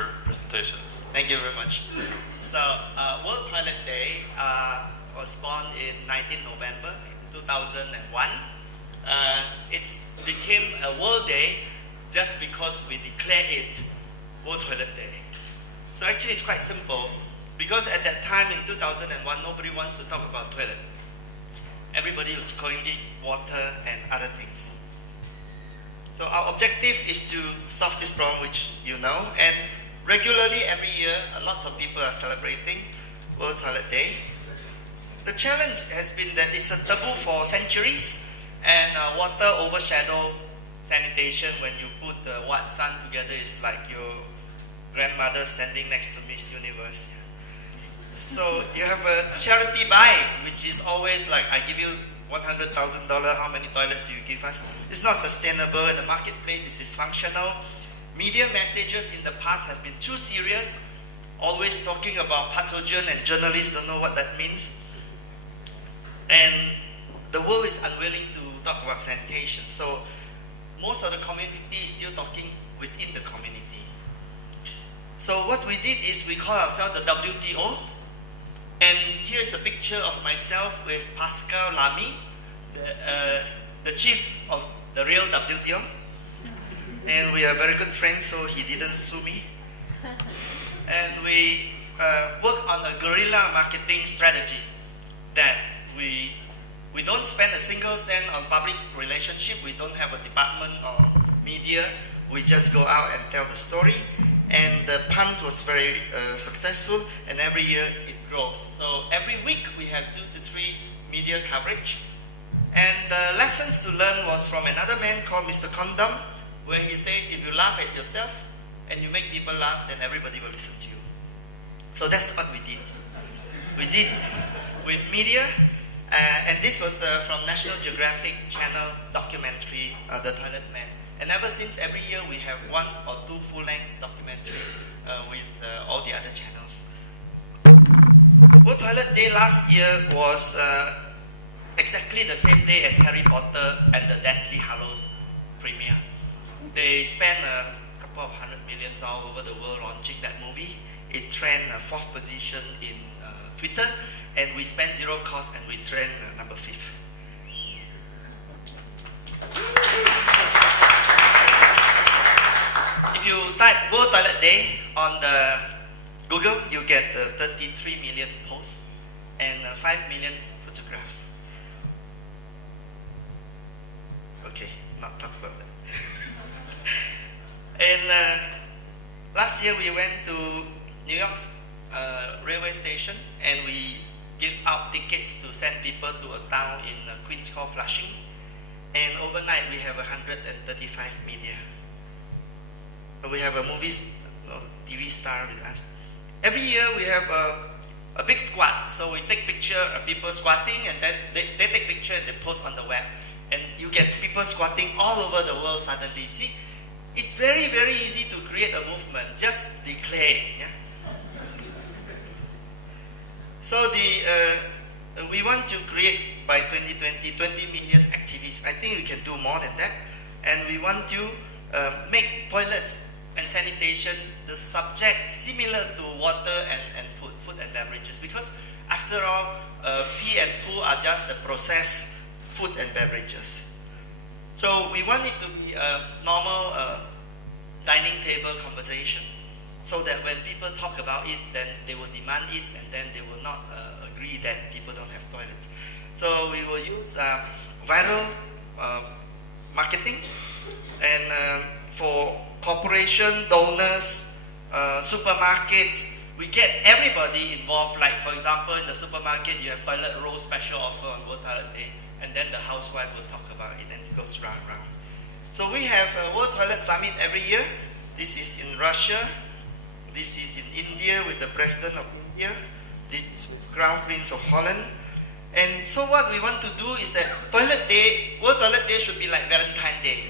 your presentations. Thank you very much. So, World Toilet Day was born in 19 November 2001. It became a World Day just because we declared it World Toilet Day. So actually it's quite simple, because at that time in 2001, nobody wants to talk about toilet. Everybody was calling it water and other things. So our objective is to solve this problem, which you know, and regularly every year, lots of people are celebrating World Toilet Day. The challenge has been that it's a taboo for centuries, and water overshadow sanitation. When you put the white sun together, it's like your grandmother standing next to Miss Universe. So you have a charity buy, which is always like, I give you $100,000, how many toilets do you give us? It's not sustainable, and the marketplace is dysfunctional. Media messages in the past has been too serious, always talking about pathogen, and journalists don't know what that means. And the world is unwilling to talk about sanitation. So most of the community is still talking within the community. So what we did is we call ourselves the WTO. And here's a picture of myself with Pascal Lamy, the chief of the real WTO. And we are very good friends, so he didn't sue me. And we work on a guerrilla marketing strategy that we don't spend a single cent on public relationship. We don't have a department or media. We just go out and tell the story. And the punt was very successful, and every year it grows. So every week we have 2 to 3 media coverage. And the lessons to learn was from another man called Mr. Condom, where he says, if you laugh at yourself and you make people laugh, then everybody will listen to you. So that's what we did. We did with media, and this was from National Geographic Channel documentary, The Toilet Man. And ever since, every year we have 1 or 2 full-length documentary with all the other channels. World Toilet Day last year was exactly the same day as Harry Potter and the Deathly Hallows premiere. They spent a couple of $100 million all over the world launching that movie. It trend 4th position in Twitter, and we spent 0 cost, and we trend number 5th. If you type World Toilet Day on the Google, you get 33 million posts and 5 million photographs. Okay, not talk about that. And last year we went to New York's railway station, and we give out tickets to send people to a town in Queens called Flushing. And overnight we have 135 media. So we have a TV star with us. Every year we have a big squat. So we take picture of people squatting, and then they take picture and they post on the web. And you get people squatting all over the world suddenly. See, it's very, very easy to create a movement. Just declare it. Yeah? So we want to create by 2020 20 million activists. I think we can do more than that. And we want to make toilets and sanitation the subject similar to water and food and beverages. Because after all, pee and poo are just the processed food and beverages. So we want it to be a normal dining table conversation, so that when people talk about it, then they will demand it, and then they will not agree that people don't have toilets. So we will use viral marketing, and for corporation, donors, supermarkets, we get everybody involved. Like for example, in the supermarket, you have toilet roll special offer on World Toilet Day, and then the housewife will talk about it, and it goes round and round. So we have a World Toilet Summit every year. This is in Russia. This is in India with the President of India, the Crown Prince of Holland. And so what we want to do is that Toilet Day, World Toilet Day should be like Valentine's Day.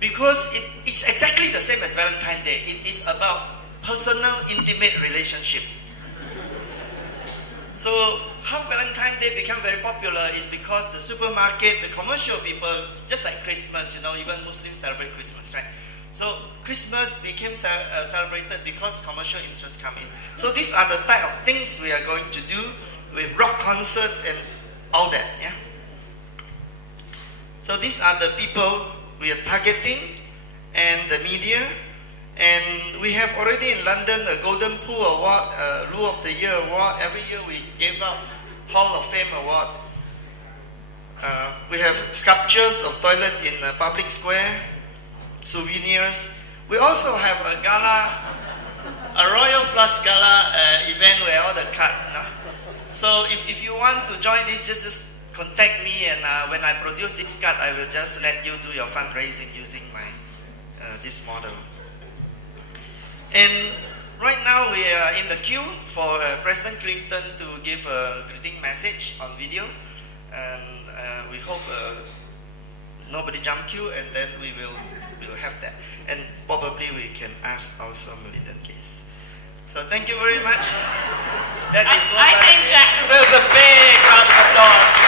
Because it's exactly the same as Valentine's Day. It is about personal, intimate relationship. So how Valentine's Day became very popular is because the supermarket, the commercial people, just like Christmas, you know, even Muslims celebrate Christmas, right? So Christmas became celebrated because commercial interests come in. So these are the type of things we are going to do with rock concert and all that. Yeah. So these are the people we are targeting and the media. And we have already in London a Golden Pool Award, Rule of the Year Award. Every year we gave out Hall of Fame Award. We have sculptures of toilet in public square, souvenirs. We also have a gala, a Royal Flush Gala event where all the cards. No? So if you want to join this, just contact me, and when I produce this card, I will just let you do your fundraising using my this model. And right now we are in the queue for President Clinton to give a greeting message on video. And we hope nobody jump queue, and then we will have that. And probably we can ask also Melinda case. So thank you very much. That is what I think Jack deserves a big round of applause.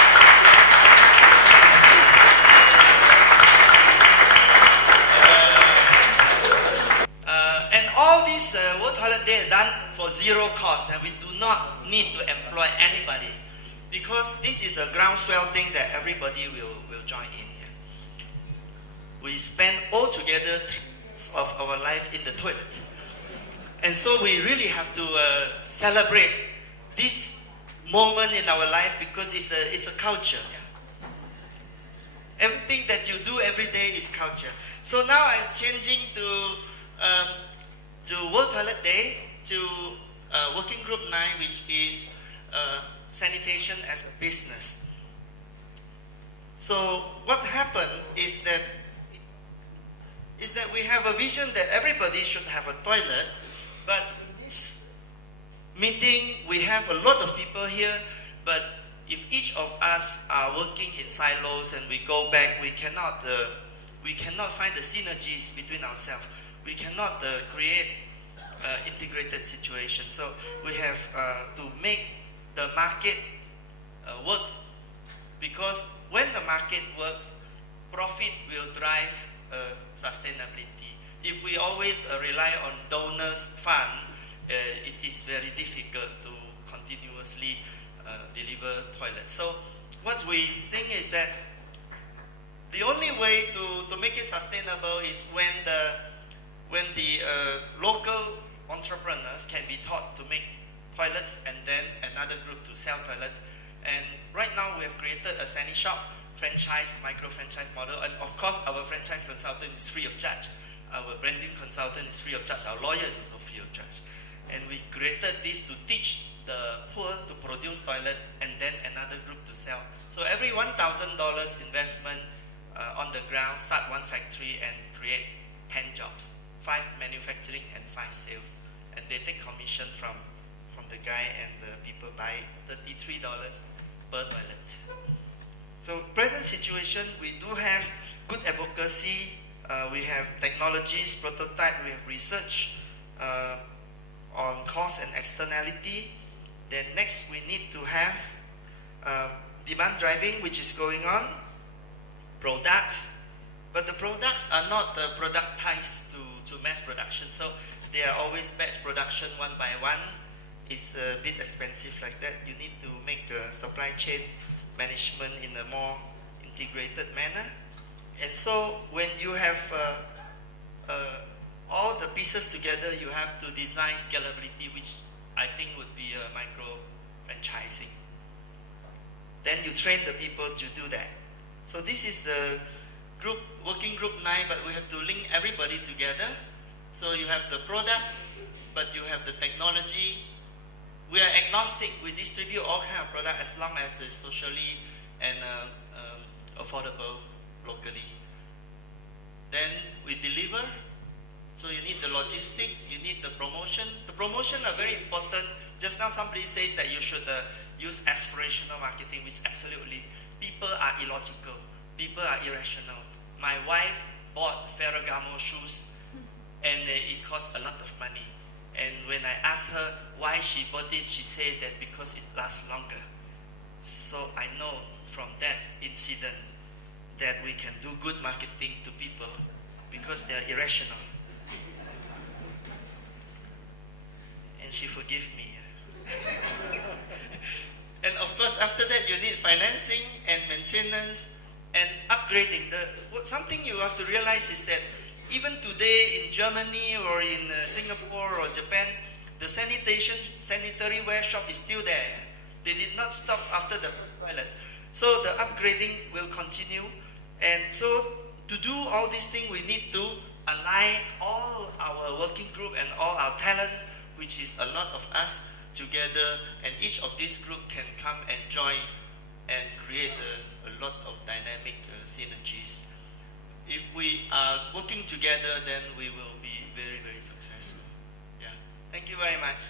And all these World Toilet Day are done for zero cost, and we do not need to employ anybody, because this is a groundswell thing that everybody will join in. Yeah. We spend altogether of our life in the toilet. And so we really have to celebrate this moment in our life, because it's a culture. Yeah. Everything that you do every day is culture. So now I'm changing to World Toilet Day, to Working Group 9, which is sanitation as a business. So what happened is that we have a vision that everybody should have a toilet, but in this meeting we have a lot of people here, but if each of us are working in silos and we go back, we cannot find the synergies between ourselves. We cannot create integrated situation. So we have to make the market work, because when the market works, profit will drive sustainability. If we always rely on donors' fund, it is very difficult to continuously deliver toilets. So what we think is that the only way to make it sustainable is when the local entrepreneurs can be taught to make toilets, and then another group to sell toilets. And right now we have created a Sani shop, franchise, micro-franchise model, and of course our franchise consultant is free of charge. Our branding consultant is free of charge. Our lawyer is also free of charge. And we created this to teach the poor to produce toilet, and then another group to sell. So every $1,000 investment on the ground, start one factory and create 10 jobs, 5 manufacturing and 5 sales. And they take commission from the guy, and the people buy $33 per toilet. So present situation, we do have good advocacy, we have technologies, prototype, we have research on cost and externality. Then next we need to have demand driving, which is going on, products, but the products are not productized to mass production, so they are always batch production one by one. It's a bit expensive like that. You need to make the supply chain management in a more integrated manner. And so when you have all the pieces together, you have to design scalability, which I think would be a micro-franchising. Then you train the people to do that. So this is the group, working group 9, but we have to link everybody together. So you have the product, but you have the technology. We are agnostic. We distribute all kinds of products as long as it's socially and affordable locally. Then we deliver. So you need the logistic, you need the promotion. The promotion are very important. Just now somebody says that you should use aspirational marketing, which absolutely, people are illogical. People are irrational. My wife bought Ferragamo shoes, and it cost a lot of money. And when I asked her why she bought it, she said that because it lasts longer. So I know from that incident that we can do good marketing to people because they are irrational. And she forgave me. And of course, after that, you need financing and maintenance and upgrading. Something you have to realize is that even today in Germany or in Singapore or Japan, the sanitary ware shop is still there. They did not stop after the first toilet. So the upgrading will continue. And so to do all these things, we need to align all our working group and all our talent, which is a lot of us, together, and each of these groups can come and join and create a lot of dynamic synergies. If we are working together, then we will be very, very successful. Yeah. Thank you very much.